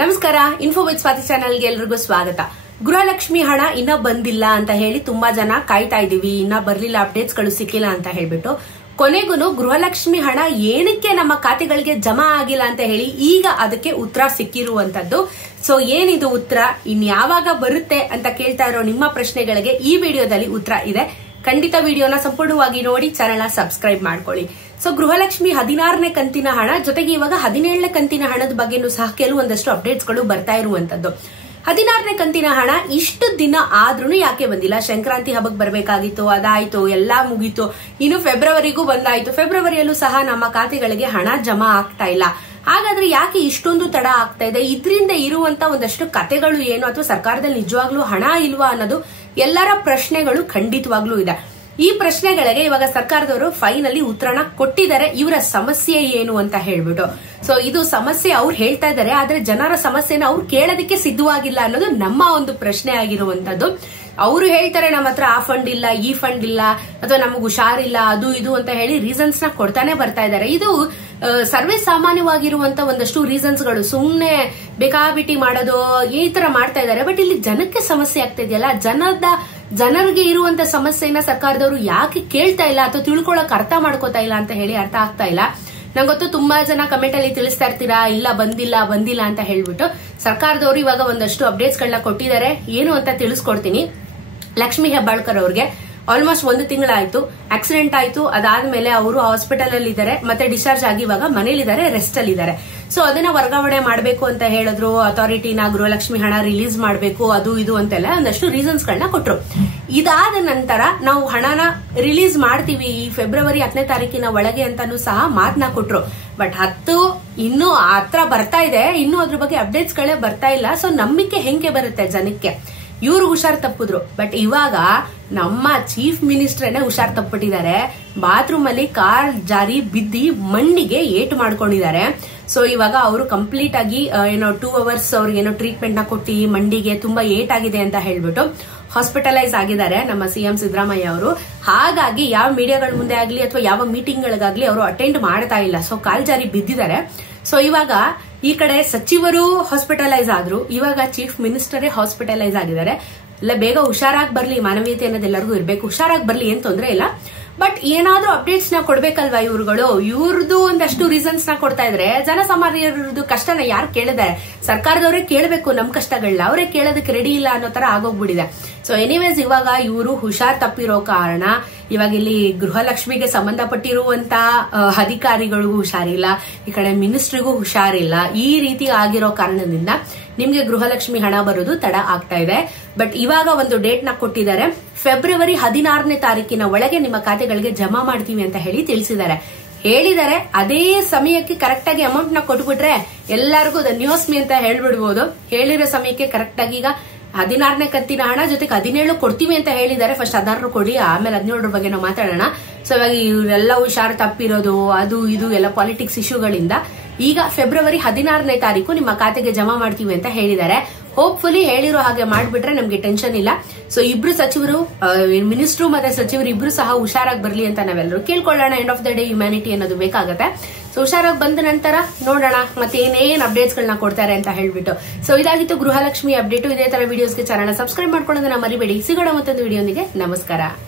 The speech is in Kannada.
ನಮಸ್ಕಾರ. ಇನ್ಫೋ ವಿತ್ ಸ್ವಾತಿ ಚಾನೆಲ್ಗೆ ಎಲ್ರಿಗೂ ಸ್ವಾಗತ. ಗೃಹಲಕ್ಷ್ಮಿ ಹಣ ಇನ್ನ ಬಂದಿಲ್ಲ ಅಂತ ಹೇಳಿ ತುಂಬಾ ಜನ ಕಾಯ್ತಾ ಇದೀವಿ, ಇನ್ನ ಬರ್ಲಿಲ್ಲ, ಅಪ್ಡೇಟ್ಸ್ ಗಳು ಸಿಕ್ಕಿಲ್ಲ ಅಂತ ಹೇಳ್ಬಿಟ್ಟು. ಕೊನೆಗೂ ಗೃಹಲಕ್ಷ್ಮಿ ಹಣ ಏನಕ್ಕೆ ನಮ್ಮ ಖಾತೆಗಳಿಗೆ ಜಮಾ ಆಗಿಲ್ಲ ಅಂತ ಹೇಳಿ ಈಗ ಅದಕ್ಕೆ ಉತ್ತರ ಸಿಕ್ಕಿರುವಂತದ್ದು. ಸೊ ಏನಿದು ಉತ್ತರ, ಇನ್ ಯಾವಾಗ ಬರುತ್ತೆ ಅಂತ ಕೇಳ್ತಾ ಇರೋ ನಿಮ್ಮ ಪ್ರಶ್ನೆಗಳಿಗೆ ಈ ವಿಡಿಯೋದಲ್ಲಿ ಉತ್ತರ ಇದೆ. ಖಂಡಿತ ವಿಡಿಯೋನ ಸಂಪೂರ್ಣವಾಗಿ ನೋಡಿ, ಚಾನೆಲ್ ಸಬ್ಸ್ಕ್ರೈಬ್ ಮಾಡ್ಕೊಳ್ಳಿ. ಸೊ ಗೃಹಲಕ್ಷ್ಮಿ 16ನೇ ಕಂತಿನ ಹಣ ಜೊತೆಗೆ ಇವಾಗ 17ನೇ ಕಂತಿನ ಹಣದ ಬಗ್ಗೆನೂ ಸಹ ಕೆಲವೊಂದಷ್ಟು ಅಪ್ಡೇಟ್ಸ್ ಗಳು ಬರ್ತಾ ಇರುವಂತದ್ದು. 16ನೇ ಕಂತಿನ ಹಣ ಇಷ್ಟು ದಿನ ಆದ್ರೂ ಯಾಕೆ ಬಂದಿಲ್ಲ? ಸಂಕ್ರಾಂತಿ ಹಬ್ಬಕ್ಕೆ ಬರಬೇಕಾಗಿತ್ತು, ಅದಾಯ್ತು, ಎಲ್ಲಾ ಮುಗೀತು, ಇನ್ನು ಫೆಬ್ರವರಿಗೂ ಬಂದಾಯ್ತು. ಫೆಬ್ರವರಿಯಲ್ಲೂ ಸಹ ನಮ್ಮ ಖಾತೆಗಳಿಗೆ ಹಣ ಜಮಾ ಆಗ್ತಾ ಇಲ್ಲ. ಹಾಗಾದ್ರೆ ಯಾಕೆ ಇಷ್ಟೊಂದು ತಡ ಆಗ್ತಾ ಇದೆ? ಇದರಿಂದ ಇರುವಂತ ಒಂದಷ್ಟು ಕತೆಗಳು ಏನು, ಅಥವಾ ಸರ್ಕಾರದಲ್ಲಿ ನಿಜವಾಗ್ಲೂ ಹಣ ಇಲ್ವಾ ಅನ್ನೋದು ಎಲ್ಲರ ಪ್ರಶ್ನೆಗಳು ಖಂಡಿತವಾಗ್ಲೂ ಇದೆ. ಈ ಪ್ರಶ್ನೆಗಳಿಗೆ ಇವಾಗ ಸರ್ಕಾರದವರು ಫೈನಲಿ ಉತ್ತರನ ಕೊಟ್ಟಿದ್ದಾರೆ. ಇವರ ಸಮಸ್ಯೆ ಏನು ಅಂತ ಹೇಳ್ಬಿಟ್ಟು. ಸೊ ಇದು ಸಮಸ್ಯೆ ಅವ್ರು ಹೇಳ್ತಾ ಇದ್ದಾರೆ, ಆದ್ರೆ ಜನರ ಸಮಸ್ಯೆನ ಅವ್ರು ಕೇಳೋದಕ್ಕೆ ಸಿದ್ಧವಾಗಿಲ್ಲ ಅನ್ನೋದು ನಮ್ಮ ಒಂದು ಪ್ರಶ್ನೆ ಆಗಿರುವಂತದ್ದು. ಅವರು ಹೇಳ್ತಾರೆ ನಮ್ಮ ಹತ್ರ ಆ ಫಂಡ್ ಇಲ್ಲ, ಈ ಫಂಡ್ ಇಲ್ಲ, ಅಥವಾ ನಮಗ್ ಹುಷಾರಿಲ್ಲ, ಅದು ಇದು ಅಂತ ಹೇಳಿ ರೀಸನ್ಸ್ ನ ಕೊಡ್ತಾನೆ ಬರ್ತಾ ಇದ್ದಾರೆ. ಇದು ಸರ್ವೇ ಸಾಮಾನ್ಯವಾಗಿರುವಂತ ಒಂದಷ್ಟು ರೀಸನ್ಸ್ ಗಳು, ಸುಮ್ನೆ ಬೇಕಾಬಿಟಿ ಮಾಡೋದು ಈ ತರ ಮಾಡ್ತಾ ಇದ್ದಾರೆ. ಬಟ್ ಇಲ್ಲಿ ಜನಕ್ಕೆ ಸಮಸ್ಯೆ ಆಗ್ತಾ ಇದೆಯಲ್ಲ, ಜನರಿಗೆ ಇರುವಂತ ಸಮಸ್ಯೆನ ಸರ್ಕಾರದವರು ಯಾಕೆ ಕೇಳ್ತಾ ಇಲ್ಲ ಅಥವಾ ತಿಳ್ಕೊಳಕ್ ಅರ್ಥ ಮಾಡ್ಕೋತಾ ಇಲ್ಲ ಅಂತ ಹೇಳಿ ಅರ್ಥ ಆಗ್ತಾ ಇಲ್ಲ. ನಂಗೊತ್ತು ತುಂಬಾ ಜನ ಕಮೆಂಟ್ ಅಲ್ಲಿ ತಿಳಿಸ್ತಾ ಇರ್ತೀರಾ, ಇಲ್ಲ ಬಂದಿಲ್ಲ ಅಂತ ಹೇಳ್ಬಿಟ್ಟು. ಸರ್ಕಾರದವರು ಇವಾಗ ಒಂದಷ್ಟು ಅಪ್ಡೇಟ್ಸ್ ಗಳನ್ನ ಕೊಟ್ಟಿದ್ದಾರೆ, ಏನು ಅಂತ ತಿಳಿಸ್ಕೊಡ್ತೀನಿ. ಲಕ್ಷ್ಮಿ ಹೆಬ್ಬಾಳ್ಕರ್ ಅವ್ರಿಗೆ ಆಲ್ಮೋಸ್ಟ್ 1 ತಿಂಗಳಾಯ್ತು, ಆಕ್ಸಿಡೆಂಟ್ ಆಯ್ತು. ಅದಾದ್ಮೇಲೆ ಅವರು ಹಾಸ್ಪಿಟಲ್ ಅಲ್ಲಿ ಇದ್ದಾರೆ, ಮತ್ತೆ ಡಿಸ್ಚಾರ್ಜ್ ಆಗಿ ಇವಾಗ ಮನೇಲಿದ್ದಾರೆ, ರೆಸ್ಟ್ ಅಲ್ಲಿ ಇದ್ದಾರೆ. ಸೊ ಅದನ್ನ ವರ್ಗಾವಣೆ ಮಾಡಬೇಕು ಅಂತ ಹೇಳಿದ್ರು. ಅಥಾರಿಟಿನ ಗೃಹಲಕ್ಷ್ಮಿ ಹಣ ರಿಲೀಸ್ ಮಾಡಬೇಕು, ಅದು ಇದು ಅಂತೆಲ್ಲ ಒಂದಷ್ಟು ರೀಸನ್ಸ್ ಗಳನ್ನ ಕೊಟ್ರು. ಇದಾದ ನಂತರ ನಾವು ಹಣನ ರಿಲೀಸ್ ಮಾಡ್ತೀವಿ ಈ ಫೆಬ್ರವರಿ 10ನೇ ತಾರೀಕಿನ ಒಳಗೆ ಅಂತಾನು ಸಹ ಮಾತನ್ನ ಕೊಟ್ರು. ಬಟ್ ಇನ್ನೂ ಹತ್ರ ಬರ್ತಾ ಇದೆ, ಇನ್ನೂ ಅದ್ರ ಬಗ್ಗೆ ಅಪ್ಡೇಟ್ಸ್ ಗಳೇ ಬರ್ತಾ ಇಲ್ಲ. ಸೊ ನಂಬಿಕೆ ಹೆಂಗೆ ಬರುತ್ತೆ ಜನಕ್ಕೆ? ಇವ್ರು ಹುಷಾರ್ ತಪ್ಪಿದ್ರು, ಬಟ್ ಇವಾಗ ನಮ್ಮ ಚೀಫ್ ಮಿನಿಸ್ಟರ್ನೇ ಹುಷಾರ್ ತಪ್ಪಿಟ್ಟಿದ್ದಾರೆ. ಬಾತ್ರೂಮ್ ಅಲ್ಲಿ ಕಾರ್ ಜಾರಿ ಬಿದ್ದಿ ಮಂಡಿಗೆ ಏಟು ಮಾಡ್ಕೊಂಡಿದ್ದಾರೆ. ಸೊ ಇವಾಗ ಅವರು ಕಂಪ್ಲೀಟ್ ಆಗಿ 2 hours ಅವ್ರಿಗೆ ಟ್ರೀಟ್ಮೆಂಟ್ ನ ಕೊಟ್ಟು ಮಂಡಿಗೆ ತುಂಬಾ ಏಟ್ ಆಗಿದೆ ಅಂತ ಹೇಳ್ಬಿಟ್ಟು ಹಾಸ್ಪಿಟಲೈಸ್ ಆಗಿದ್ದಾರೆ ನಮ್ಮ ಸಿಎಂ ಸಿದ್ದರಾಮಯ್ಯ ಅವರು. ಹಾಗಾಗಿ ಯಾವ ಮೀಡಿಯಾಗಳ ಮುಂದೆ ಆಗ್ಲಿ ಅಥವಾ ಯಾವ ಮೀಟಿಂಗ್ ಗಳಿಗಾಗ್ಲಿ ಅವರು ಅಟೆಂಡ್ ಮಾಡ್ತಾ ಇಲ್ಲ. ಸೊ ಕಾಲ್ ಜಾರಿ ಬಿದ್ದಿದ್ದಾರೆ. ಸೊ ಇವಾಗ ಈ ಕಡೆ ಸಚಿವರು ಹಾಸ್ಪಿಟಲೈಸ್ ಆದ್ರು, ಇವಾಗ ಚೀಫ್ ಮಿನಿಸ್ಟರೇ ಹಾಸ್ಪಿಟಲೈಸ್ ಆಗಿದ್ದಾರೆ. ಇಲ್ಲ, ಬೇಗ ಹುಷಾರಾಗಿ ಬರ್ಲಿ, ಮಾನವೀಯತೆ ಅನ್ನೋದು ಎಲ್ಲರಿಗೂ ಇರ್ಬೇಕು, ಹುಷಾರಾಗಿ ಬರ್ಲಿ, ಏನ್ ತೊಂದ್ರೆ ಇಲ್ಲ. ಬಟ್ ಏನಾದ್ರೂ ಅಪ್ಡೇಟ್ಸ್ ನ ಕೊಡ್ಬೇಕಲ್ವಾ ಇವ್ರುಗಳು? ಇವ್ರದ್ದು ಒಂದಷ್ಟು ರೀಸನ್ಸ್ ನ ಕೊಡ್ತಾ ಇದ್ರೆ ಜನಸಾಮಾನ್ಯರದ್ದು ಕಷ್ಟನ ಯಾರು ಕೇಳಿದ್ದಾರೆ? ಸರ್ಕಾರದವರೇ ಕೇಳಬೇಕು ನಮ್ಮ ಕಷ್ಟಗಳನ್ನ, ಅವರೇ ಕೇಳೋದಕ್ಕೆ ರೆಡಿ ಇಲ್ಲ ಅನ್ನೋ ತರ ಆಗೋಗ್ಬಿಟ್ಟಿದೆ. ಸೊ ಎನಿವೇಸ್, ಇವಾಗ ಇವರು ಹುಷಾರ್ ತಪ್ಪಿರೋ ಕಾರಣ ಇವಾಗ ಇಲ್ಲಿ ಗೃಹಲಕ್ಷ್ಮಿಗೆ ಸಂಬಂಧಪಟ್ಟಿರುವಂತ ಅಧಿಕಾರಿಗಳಿಗೂ ಹುಷಾರಿಲ್ಲ, ಈ ಕಡೆ ಮಿನಿಸ್ಟ್ರಿಗೂ ಹುಷಾರಿಲ್ಲ. ಈ ರೀತಿ ಆಗಿರೋ ಕಾರಣದಿಂದ ನಿಮ್ಗೆ ಗೃಹಲಕ್ಷ್ಮಿ ಹಣ ಬರೋದು ತಡ ಆಗ್ತಾ ಇದೆ. ಬಟ್ ಇವಾಗ ಒಂದು ಡೇಟ್ ನ ಕೊಟ್ಟಿದ್ದಾರೆ, ಫೆಬ್ರವರಿ 16ನೇ ತಾರೀಕಿನ ಒಳಗೆ ನಿಮ್ಮ ಖಾತೆಗಳಿಗೆ ಜಮಾ ಮಾಡ್ತೀವಿ ಅಂತ ಹೇಳಿ ಹೇಳಿದ್ದಾರೆ. ಅದೇ ಸಮಯಕ್ಕೆ ಕರೆಕ್ಟ್ ಆಗಿ ಅಮೌಂಟ್ ನ ಕೊಟ್ಬಿಟ್ರೆ ಎಲ್ಲರಿಗೂ ಧನ್ಯೋಸ್ಮಿ ಅಂತ ಹೇಳ್ಬಿಡ್ಬೋದು. ಹೇಳಿರೋ ಸಮಯಕ್ಕೆ ಕರೆಕ್ಟ್ ಆಗಿ ಈಗ 16ನೇ ಕಂತಿನ ಹಣ ಜೊತೆಗೆ 17 ಕೊಡ್ತೀವಿ ಅಂತ ಹೇಳಿದ್ದಾರೆ. ಫಸ್ಟ್ 16 ಕೊಡಿ, ಆಮೇಲೆ 17 ಬಗ್ಗೆ ನಾವು ಮಾತಾಡೋಣ. ಸೊ ಇವಾಗ ಇವರೆಲ್ಲ ಹುಷಾರು ತಪ್ಪಿರೋದು, ಅದು ಇದು ಎಲ್ಲ ಪಾಲಿಟಿಕ್ಸ್ ಇಶ್ಯೂಗಳಿಂದ ಈಗ ಫೆಬ್ರವರಿ 16ನೇ ತಾರೀಕು ನಿಮ್ಮ ಖಾತೆಗೆ ಜಮಾ ಮಾಡ್ತೀವಿ ಅಂತ ಹೇಳಿದ್ದಾರೆ. ಹೋಪ್ಫುಲಿ ಹೇಳಿರೋ ಹಾಗೆ ಮಾಡ್ಬಿಟ್ರೆ ನಮ್ಗೆ ಟೆನ್ಷನ್ ಇಲ್ಲ. ಸೊ ಇಬ್ರು ಸಚಿವರು, ಮಿನಿಸ್ಟ್ರು ಮತ್ತೆ ಸಚಿವರು ಇಬ್ರು ಸಹ ಹುಷಾರಾಗಿ ಬರ್ಲಿ ಅಂತ ನಾವೆಲ್ಲರೂ ಕೇಳ್ಕೊಳ್ಳೋಣ. End of the day humanity ಅನ್ನೋದು ಬೇಕಾಗತ್ತೆ. ಸೊ ಹುಷಾರಾಗಿ ಬಂದ ನಂತರ ನೋಡೋಣ ಮತ್ತೆ ಏನೇನ್ ಅಪ್ಡೇಟ್ಸ್ ಗಳನ್ನ ಕೊಡ್ತಾರೆ ಅಂತ ಹೇಳ್ಬಿಟ್ಟು. ಸೊ ಇದಾಗಿತ್ತು ಗೃಹಲಕ್ಷ್ಮಿ ಅಪ್ಡೇಟ್. ಇದೇ ತರ ವಿಡಿಯೋಸ್ಗೆ ಚಾನಲ್ ಸಬ್ಸ್ಕ್ರೈಬ್ ಮಾಡ್ಕೊಳ್ಳೋದನ್ನ ಮರಿಬೇಡಿ. ಸಿಗೋಣ ಮತ್ತೊಂದು ವಿಡಿಯೋನಿಗೆ. ನಮಸ್ಕಾರ.